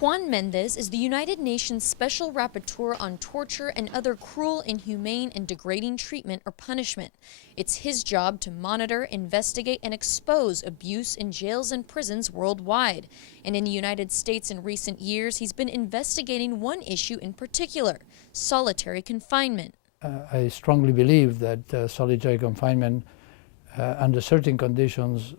Juan Mendez is the United Nations Special Rapporteur on torture and other cruel, inhumane, and degrading treatment or punishment. It's his job to monitor, investigate, and expose abuse in jails and prisons worldwide. And in the United States in recent years, he's been investigating one issue in particular: solitary confinement. I strongly believe that solitary confinement under certain conditions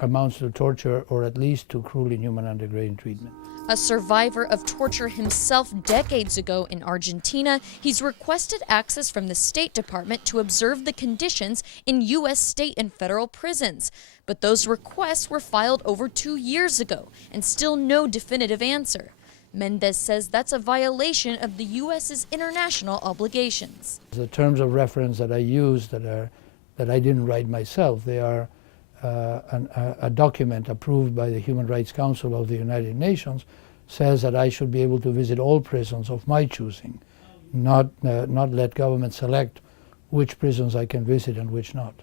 amounts to torture, or at least to cruel, inhuman, and degrading treatment. A survivor of torture himself decades ago in Argentina, he's requested access from the State Department to observe the conditions in U.S. state and federal prisons. But those requests were filed over 2 years ago, and still no definitive answer. Mendez says that's a violation of the U.S.'s international obligations. The terms of reference that I use that I didn't write myself, they are a document approved by the Human Rights Council of the United Nations, says that I should be able to visit all prisons of my choosing, not let government select which prisons I can visit and which not.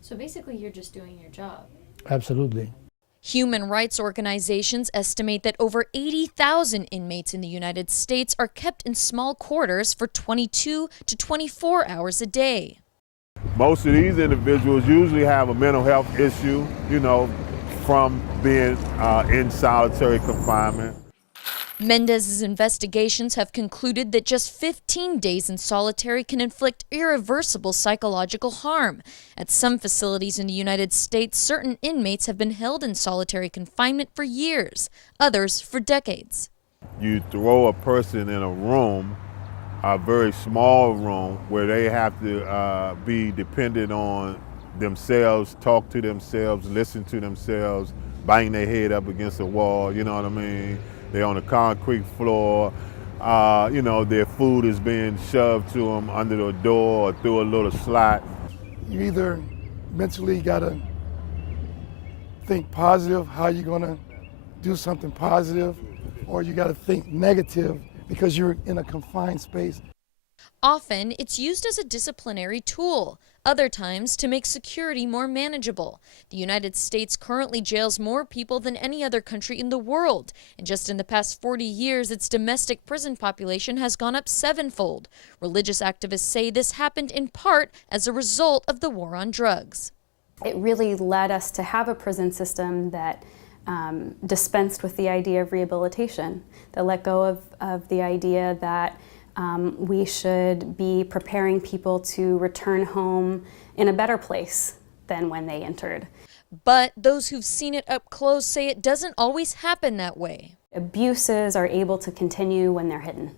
So basically you're just doing your job. Absolutely. Human rights organizations estimate that over 80,000 inmates in the United States are kept in small quarters for 22 to 24 hours a day. Most of these individuals usually have a mental health issue, from being in solitary confinement. Mendez's investigations have concluded that just 15 days in solitary can inflict irreversible psychological harm. At some facilities in the United States, certain inmates have been held in solitary confinement for years, others for decades. You throw a person in a room, a very small room, where they have to be dependent on themselves, talk to themselves, listen to themselves, bang their head up against a wall, you know what I mean? They're on a concrete floor, their food is being shoved to them under the door or through a little slot. You either mentally gotta think positive, how you're gonna do something positive, or you gotta think negative, because you're in a confined space. Often, it's used as a disciplinary tool. Other times, to make security more manageable. The United States currently jails more people than any other country in the world. And just in the past 40 years, its domestic prison population has gone up 7-fold. Religious activists say this happened in part as a result of the war on drugs. It really led us to have a prison system that dispensed with the idea of rehabilitation, that let go of the idea that we should be preparing people to return home in a better place than when they entered. But those who've seen it up close say it doesn't always happen that way. Abuses are able to continue when they're hidden,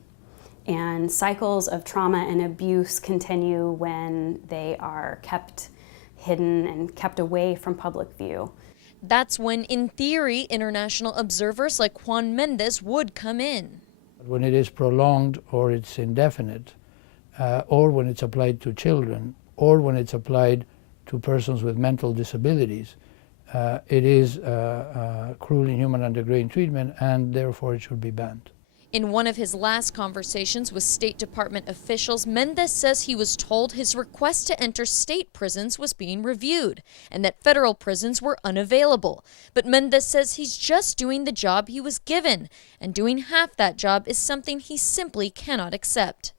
and cycles of trauma and abuse continue when they are kept hidden and kept away from public view. That's when, in theory, international observers like Juan Mendez would come in. When it is prolonged, or it's indefinite, or when it's applied to children, or when it's applied to persons with mental disabilities, it is cruel, inhuman, and degrading treatment, and therefore it should be banned. In one of his last conversations with State Department officials, Mendez says he was told his request to enter state prisons was being reviewed and that federal prisons were unavailable. But Mendez says he's just doing the job he was given, and doing half that job is something he simply cannot accept.